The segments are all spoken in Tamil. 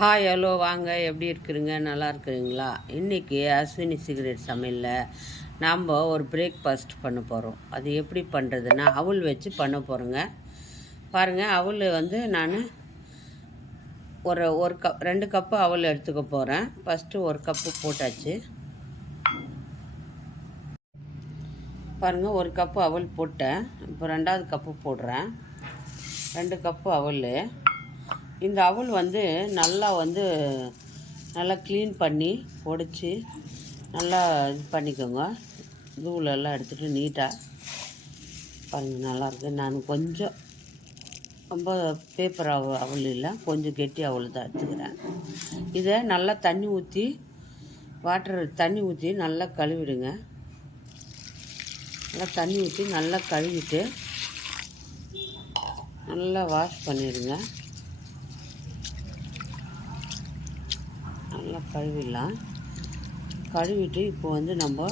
ஹாய் ஹலோ வாங்க, எப்படி இருக்கிறீங்க? நல்லா இருக்கிறீங்களா? இன்றைக்கி அஸ்வினி சிகரெட் சமையலில் நாம் ஒரு பிரேக்ஃபாஸ்ட் பண்ண போகிறோம். அது எப்படி பண்ணுறதுன்னா அவல் வச்சு பண்ண போகிறோங்க. பாருங்கள், அவல் வந்து நான் ஒரு 2 கப்பு அவல் எடுத்துக்க போகிறேன். ஃபஸ்ட்டு 1 கப்பு போட்டாச்சு. பாருங்கள், 1 கப்பு அவல் போட்டேன். இப்போ 2வது கப்பு போடுறேன். 2 கப்பு அவல். இந்த அவல் வந்து நல்லா க்ளீன் பண்ணி பொடிச்சு நல்லா இது பண்ணிக்கோங்க. தூளெல்லாம் எடுத்துகிட்டு நீட்டாக பாருங்கள், நல்லாயிருக்கு. நான் கொஞ்சம் ரொம்ப பேப்பர் அவல் இல்லை, கொஞ்சம் கெட்டி அவல் தான் எடுத்துக்கிறேன். இதை நல்லா தண்ணி ஊற்றி நல்லா கழுவிடுங்க. நல்லா தண்ணி ஊற்றி நல்லா கழுவிட்டு நல்லா வாஷ் பண்ணிடுங்க. நல்லா கழுவிடலாம். கழுவிட்டு இப்போ வந்து நம்ம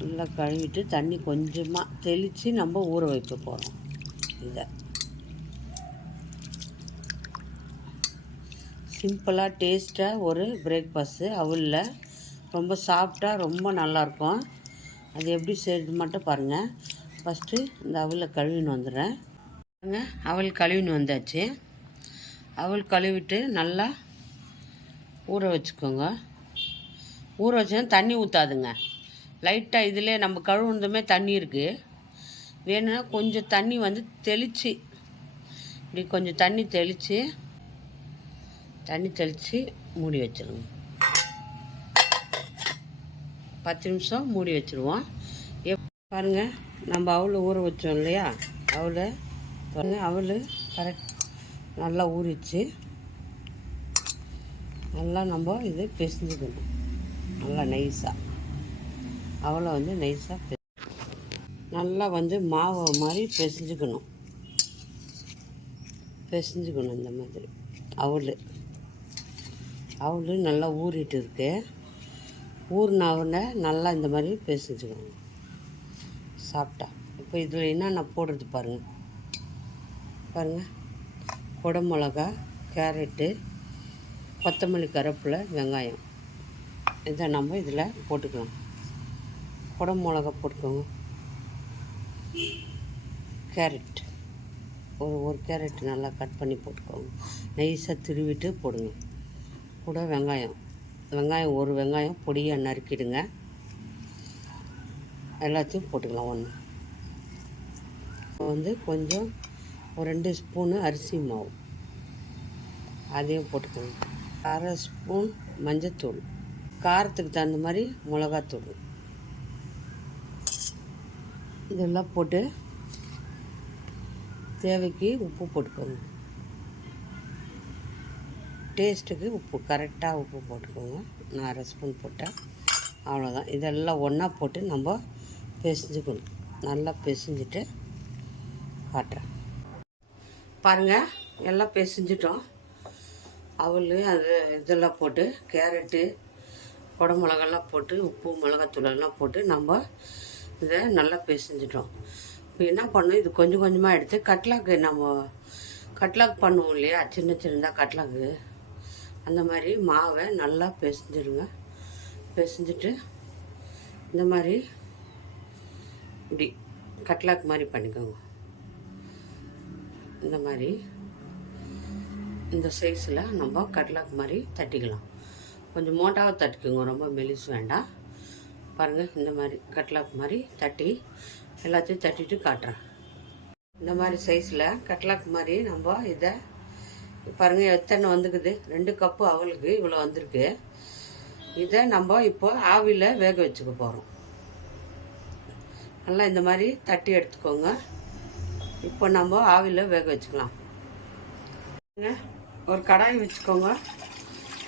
நல்லா கழுவிட்டு தண்ணி கொஞ்சமாக தெளித்து நம்ம ஊற வைக்க போகிறோம். இதை சிம்பிளாக டேஸ்ட்டாக ஒரு பிரேக்ஃபாஸ்ட்டு அவலில் ரொம்ப சாஃப்டாக ரொம்ப நல்லாயிருக்கும். அது எப்படி செய்கிறது மட்டும் பாருங்கள். ஃபஸ்ட்டு இந்த அவலை கழுவின்னு வந்துடுறேன். பாருங்கள், அவல் கழுவின்னு வந்தாச்சு. அவல் கழுவிட்டு நல்லா ஊற வச்சுக்கோங்க. ஊற வச்சுன்னா தண்ணி ஊற்றாதுங்க. லைட்டாக இதில் நம்ம கழுவுனதுமே தண்ணி இருக்குது. வேணும்னா கொஞ்சம் தண்ணி வந்து தெளித்து இப்படி கொஞ்சம் தண்ணி தெளித்து மூடி வச்சிருங்க. 10 நிமிஷம் மூடி வச்சுருவோம். பாருங்கள், நம்ம அவல் ஊற வச்சோம் இல்லையா, அவல் கரெக்ட் நல்லா ஊறிச்சு. நல்லா நம்ம இது பிசைஞ்சுக்கணும். நல்லா நைஸாக அவளை வந்து நைஸாக நல்லா வந்து மாவு மாதிரி பிசைஞ்சுக்கணும். இந்த மாதிரி அவல் நல்லா ஊறிட்டு இருக்கு. ஊறினவுடனே நல்லா இந்த மாதிரி பிசைஞ்சுக்கணும் சாப்பிட்டா. இப்போ இதில் என்னென்ன போடுறது பாருங்கள். குடமிளகா, கேரட்டு, கொத்தமல்லி, கருவேப்பிலை, வெங்காயம், இதை நம்ம இதில் போட்டுக்கலாம். குடமிளகா போட்டுக்கோங்க. கேரட் ஒரு கேரட் நல்லா கட் பண்ணி போட்டுக்கோங்க. நைஸாக திருவிட்டு போடுங்க. கூட வெங்காயம் ஒரு வெங்காயம் பொடியாக நறுக்கிடுங்க. எல்லாத்தையும் போட்டுக்கலாம். ஒன்று வந்து கொஞ்சம் ஒரு 2 ஸ்பூனு அரிசி மாவு, அதையும் போட்டுக்கோங்க. 1/2 ஸ்பூன் மஞ்சத்தூள், காரத்துக்கு தகுந்த மாதிரி மிளகாத்தூள், இதெல்லாம் போட்டு தேவைக்கு உப்பு போட்டுக்கோங்க. டேஸ்ட்டுக்கு உப்பு கரெக்டாக உப்பு போட்டுக்கோங்க. நான் 1/2 ஸ்பூன் போட்டேன், அவ்வளோதான். இதெல்லாம் ஒன்றா போட்டு நம்ம பிசைஞ்சுக்கணும். நல்லா பிசைஞ்சிட்டு காட்டுறேன் பாருங்கள். எல்லாம் பிசைஞ்சிட்டோம். அவல் அது இதெல்லாம் போட்டு கேரட்டு, குடமிளகெல்லாம் போட்டு உப்பு மிளகாத்தூளெல்லாம் போட்டு நம்ம இதை நல்லா பிசைஞ்சிட்டோம். இப்போ என்ன பண்ணணும், இது கொஞ்சம் கொஞ்சமாக எடுத்து கட்லாக் பண்ணுவோம் இல்லையா, சின்னதாக கட்லாக்கு, அந்த மாதிரி மாவை நல்லா பிசைஞ்சிடுங்க. பிசைஞ்சிட்டு இந்த மாதிரி இப்படி கட்லாக் மாதிரி பண்ணிக்கோங்க. இந்த மாதிரி இந்த சைஸில் நம்ம கட்லாக் மாதிரி தட்டிக்கலாம். கொஞ்சம் மோட்டாவாக தட்டிக்கோங்க, ரொம்ப மெலிசு வேண்டாம். பாருங்கள், இந்த மாதிரி கட்லாக் மாதிரி தட்டி எல்லாத்தையும் தட்டிட்டு காட்டுறேன். இந்த மாதிரி சைஸில் கட்லாக் மாதிரி நம்ம இதை பாருங்கள் எத்தனை வந்துக்குது. 2 கப்பு அவலுக்கு இவ்வளோ வந்திருக்கு. இதை நம்ம இப்போ ஆவியில் வேக வச்சுக்க போகிறோம். நல்லா இந்த மாதிரி தட்டி எடுத்துக்கோங்க. இப்போ நம்ம ஆவியில் வேக வச்சுக்கலாம். ஒரு கடாய் வச்சுக்கோங்க.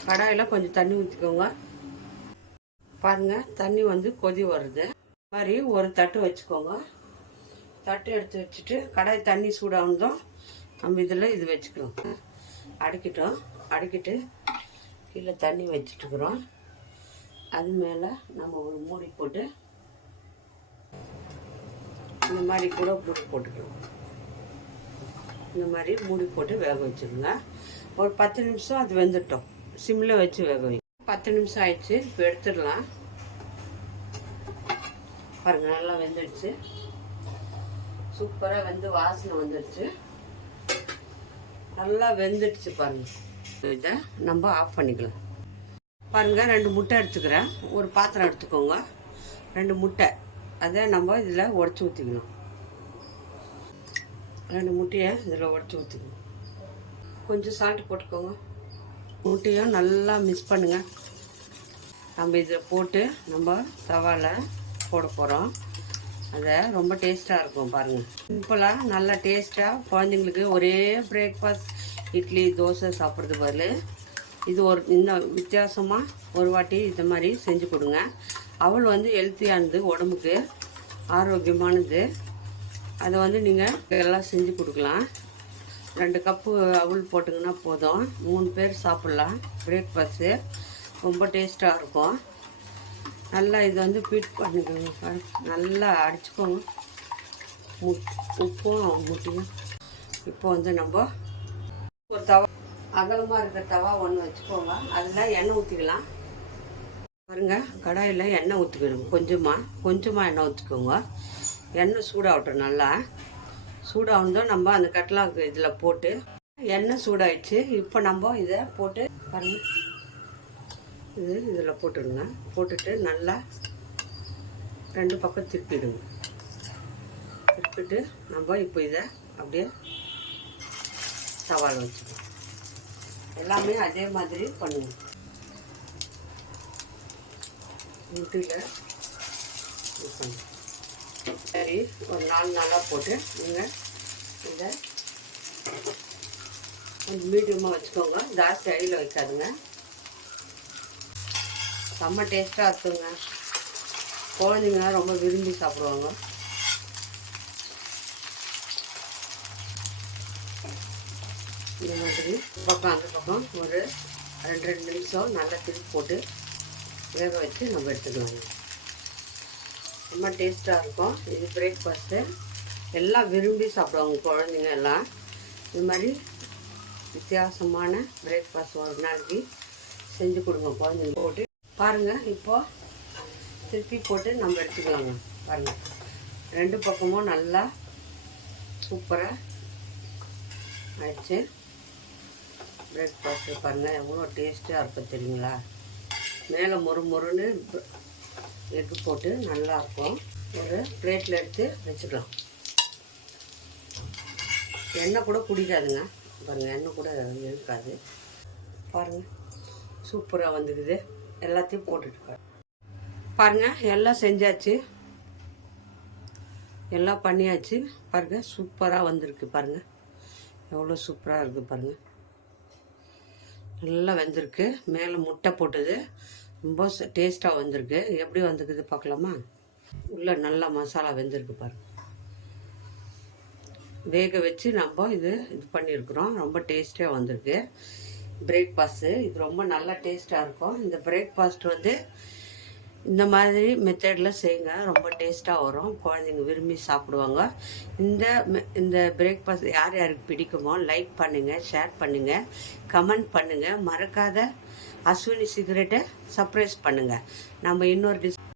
கடாயில் கொஞ்சம் தண்ணி ஊற்றிக்கோங்க. பாருங்கள், தண்ணி வந்து கொதி வருது. இந்த மாதிரி ஒரு தட்டு வச்சுக்கோங்க. தட்டு எடுத்து வச்சுட்டு கடாய் தண்ணி சூடானதும் நம்ம இதில் இது வச்சுக்கிறோம். அடிக்கிட்டு கீழே தண்ணி வச்சுட்டுக்கிறோம். அது மேலே நம்ம ஒரு மூடி போட்டு இந்த மாதிரி கூட மூடி போட்டுக்கலாம். இந்த மாதிரி மூடி போட்டு வேக வச்சுருங்க. ஒரு 10 நிமிஷம் அது வெந்துட்டோம். சிம்மில் வச்சு வேக வை. 10 நிமிஷம் ஆயிடுச்சு. இப்போ எடுத்துடலாம். பாருங்கள், நல்லா வெந்துடுச்சு. சூப்பராக வெந்து வாசனை வந்துடுச்சு. நல்லா வெந்துடுச்சு பாருங்கள். இதை நம்ம ஆஃப் பண்ணிக்கலாம். பாருங்கள், 2 முட்டை எடுத்துக்கிறேன். ஒரு பாத்திரம் எடுத்துக்கோங்க. 2 முட்டை அதை நம்ம இதில் உடச்சி ஊற்றிக்கணும். 2 முட்டையை இதில் உடச்சி ஊற்றிக்கணும். கொஞ்சம் சால்ட்டு போட்டுக்கோங்க. முட்டையும் நல்லா மிக்ஸ் பண்ணுங்கள். நம்ம இதில் போட்டு நம்ம தவாவில் போட போகிறோம். அதை ரொம்ப டேஸ்ட்டாக இருக்கும் பாருங்கள். சிம்பிளாக நல்லா டேஸ்ட்டாக குழந்தைங்களுக்கு ஒரே பிரேக்ஃபாஸ்ட் இட்லி தோசை சாப்பிட்றது பதில் இது இந்த வித்தியாசமாக ஒரு வாட்டி இந்த மாதிரி செஞ்சு கொடுங்க. அவள் ஹெல்த்தியானது, உடம்புக்கு ஆரோக்கியமானது. அதை நீங்கள் எல்லாம் செஞ்சு கொடுக்கலாம். 2 கப்பு அவல் போட்டிங்கன்னா போதும். 3 பேர் சாப்பிட்லாம். பிரேக்ஃபாஸ்ட்டு ரொம்ப டேஸ்ட்டாக இருக்கும். நல்லா இது பீட் பண்ணிக்கோங்க. நல்லா அடிச்சுக்கோங்க உப்பும் முட்டையும். இப்போ நம்ம ஒரு தவா, அகலமாக இருக்கிற தவா ஒன்று வச்சுக்கோங்க. அதில் எண்ணெய் ஊற்றிக்கலாம். பாருங்கள், கடாயில் எண்ணெய் ஊற்றிக்கணும். கொஞ்சமாக எண்ணெய் ஊற்றிக்கோங்க. எண்ணெய் சூடாகட்டும். நல்லா சூடாகணும். நம்ம அந்த கட்லாக்கு இதில் போட்டு எண்ணெய் சூடாயிடுச்சு. இப்போ நம்ம இதை போட்டு பாருங்கள், இதில் போட்டுடுங்க. போட்டுட்டு நல்லா 2 பக்கம் திருப்பிடுங்க. திருப்பிட்டு நம்ம இப்போ இதை அப்படியே தவாவில் வச்சுக்கோங்க. எல்லாமே அதே மாதிரி பண்ணுங்க. முட்டையில் இது பண்ணு. சரி, ஒரு 4 நாளாக போட்டு நீங்கள் இதை கொஞ்சம் மீடியமாக வச்சுக்கோங்க. ஜாஸ்தி அடியில் வைக்காதுங்க. செம்ம டேஸ்ட்டாக இருக்குங்க. குழந்தைங்க ரொம்ப விரும்பி சாப்பிடுவாங்க. இந்த மாதிரி பக்கம் அந்த பக்கம் ஒரு 2 நிமிஷம் நல்லா திருப்பி போட்டு வேக வச்சு நம்ம எடுத்துக்கலாங்க. ரொம்ப டேஸ்ட்டாக இருக்கும். இது பிரேக்ஃபாஸ்ட்டு எல்லாம் விரும்பி சாப்பிடுவாங்க குழந்தைங்க எல்லாம். இது மாதிரி வித்தியாசமான பிரேக்ஃபாஸ்ட் ஒரு நாளைக்கு செஞ்சு கொடுங்க குழந்தைங்க. போட்டு பாருங்கள், இப்போது திருப்பி போட்டு நம்ம எடுத்துக்கலாங்க. பாருங்கள், 2 பக்கமும் நல்லா சூப்பராக ஆயிடுச்சு. பிரேக்ஃபாஸ்ட்டு பாருங்கள் எவ்வளோ டேஸ்ட்டாக இருக்கும் தெரியுங்களா. மேலே மொறுன்னு எக்கு போட்டு நல்லாயிருக்கும். ஒரு பிளேட்டில் எடுத்து வச்சுக்கலாம். எண்ணெய் கூட குடிக்காதுங்க. பாருங்கள், எண்ணெய் கூட இருக்காது. பாருங்கள், சூப்பராக வந்துக்குது. எல்லாத்தையும் போட்டுட்டு பாருங்கள், எல்லாம் செஞ்சாச்சு, எல்லாம் பண்ணியாச்சு. பாருங்கள், சூப்பராக வந்திருக்கு. பாருங்கள் எவ்வளோ சூப்பராக இருக்குது. பாருங்கள், நல்லா வெந்திருக்கு. மேலே முட்டை போட்டது ரொம்ப டேஸ்ட்டாக வந்திருக்கு. எப்படி வந்துருக்குது பார்க்கலாமா? உள்ளே நல்லா மசாலா வெந்திருக்கு. பாருங்கள், வேக வச்சு நம்ம இது பண்ணியிருக்கிறோம். ரொம்ப டேஸ்ட்டாக வந்திருக்கு. பிரேக்ஃபாஸ்ட்டு இது ரொம்ப நல்லா டேஸ்ட்டாக இருக்கும். இந்த பிரேக்ஃபாஸ்ட் இந்த மாதிரி மெத்தடில் செய்யுங்க. ரொம்ப டேஸ்ட்டாக வரும். குழந்தைங்க விரும்பி சாப்பிடுவாங்க. இந்த பிரேக்ஃபாஸ்ட் யார் யாருக்கு பிடிக்குமோ லைக் பண்ணுங்கள், ஷேர் பண்ணுங்கள், கமெண்ட் பண்ணுங்கள். மறக்காத அஸ்வினி சீக்ரெட்டை சர்ப்ரைஸ் பண்ணுங்கள். நம்ம இன்னொரு